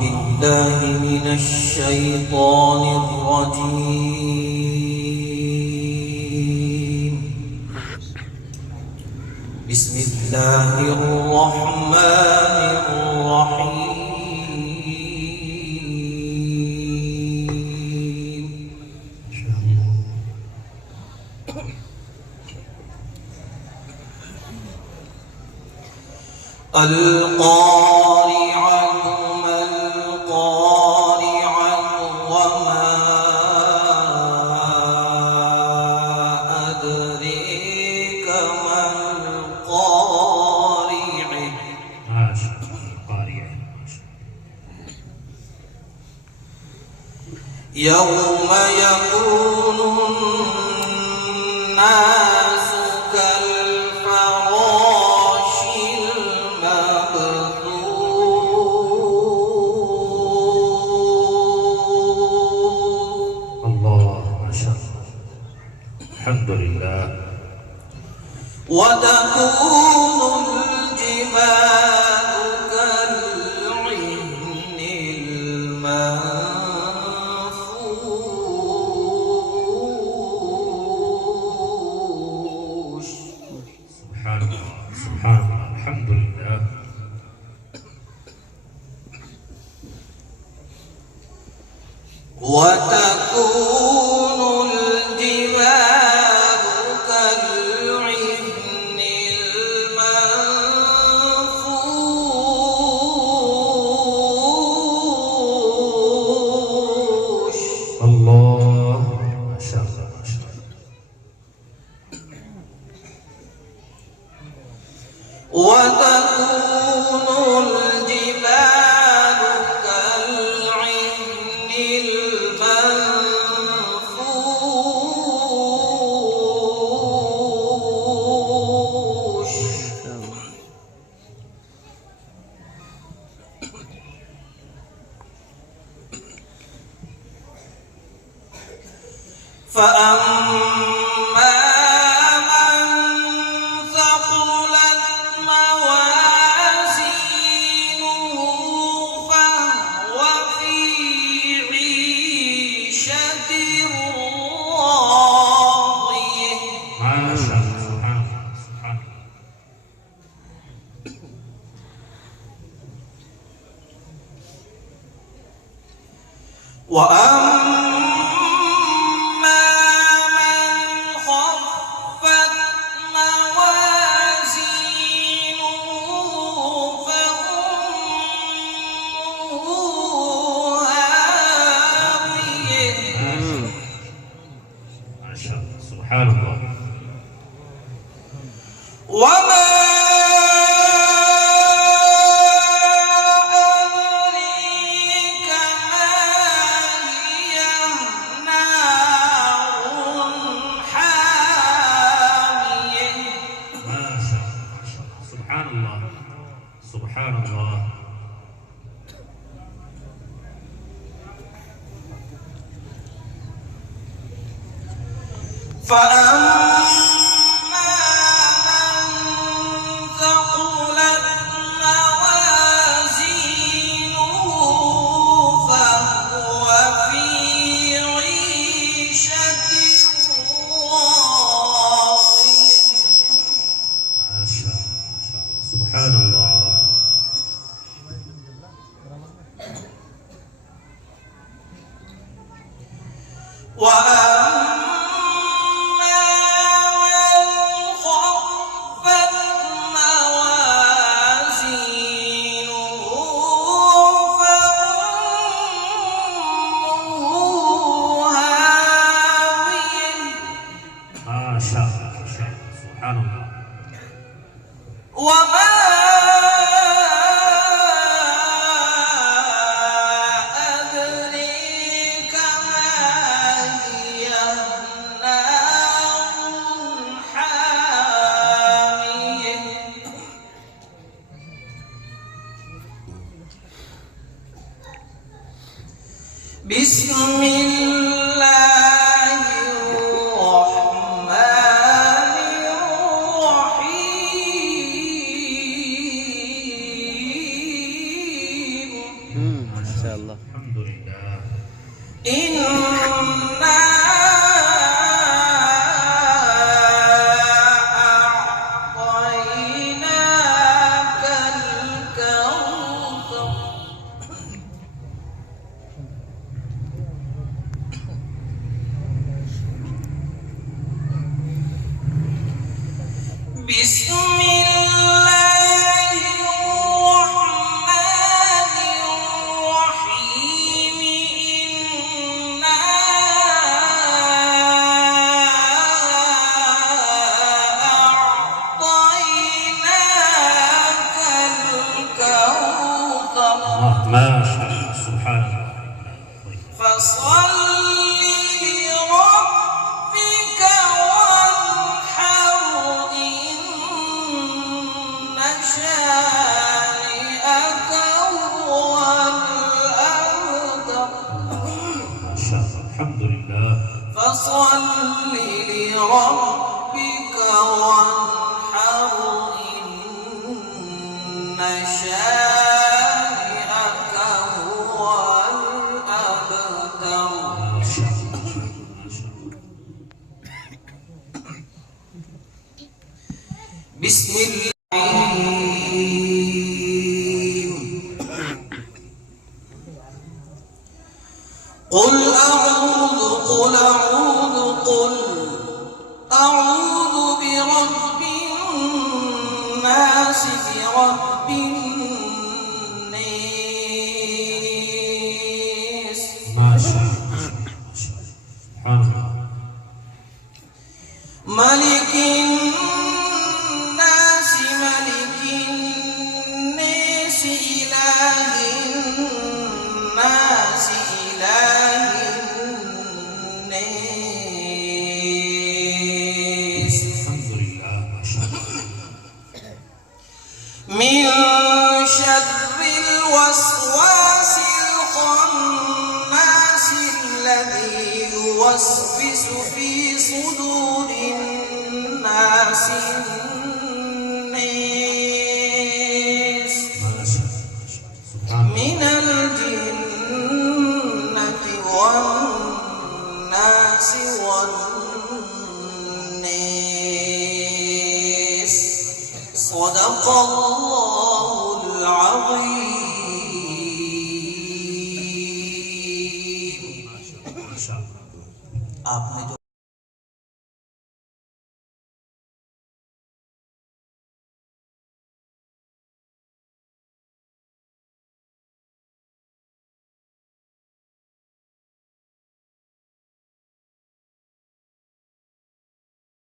بالله من الشيطان الرجيم. بسم الله الرحمن الرحيم. القارعة ما القارعة وما أدريك ما القارعة. يوم يكون الناس كالفراش المبثوث. الله ما شاء الله. الحمد لله. وتكون الجبال كالعهن المنفوش. سبحان الله سبحان الله. الحمد لله. وتكون الجبال كالعهن المنفوش. الله ما شاء الله ما شاء الله. وتكون الجبال كالعهن المنفوش. فأما من ثقلت موازينه فهو في عيشة راضية. ما شاء الله. سبحان الله سبحان الله. وأما من خفت موازينه فأمه هاوية. ما شاء الله سبحان الله. وما أدريك ما هي نار حامية. ما شاء الله ما شاء الله. سبحان الله سبحان الله. فأما من ثقلت موازينه فهو في عيشة راضية. ما شاء الله ما شاء الله. سبحان الله. وأما من خفت موازينه فأمه هاوية. ما شاء الله ما شاء الله. سبحان الله. وما أدريك ما هي نار حامية. بسم الله الرحمن الرحيم. মাশাআল্লাহ। আলহামদুলিল্লাহ। إنا أعطيناك الكوثر بسم الله الرحمن الرحيم إنا أعطيناك الكوثر ما شاء الله سبحان الله. طيب. فصل لربك وانحر إن شانئك هو الأبتر ما شاء الله الحمد لله. فصل لربك وانحر إن شانئك هو الأبتر ما شاء الله ما شاء الله. بسم الله الرحمن الرحيم قل أعوذ برب الناس برب الناس ما شاء الله ما شاء الله سبحان الله. ملك الناس ملك الناس إله الناس إله الناس الحمد لله ما شاء الله. من شر الوسواس الخناس الذي يوسوس في صدور الناس الناس ما شاء الله ما شاء الله سبحان الله. من الجنة والناس والناس صدق الله العظيم ما شاء الله ما شاء الله. आपने जो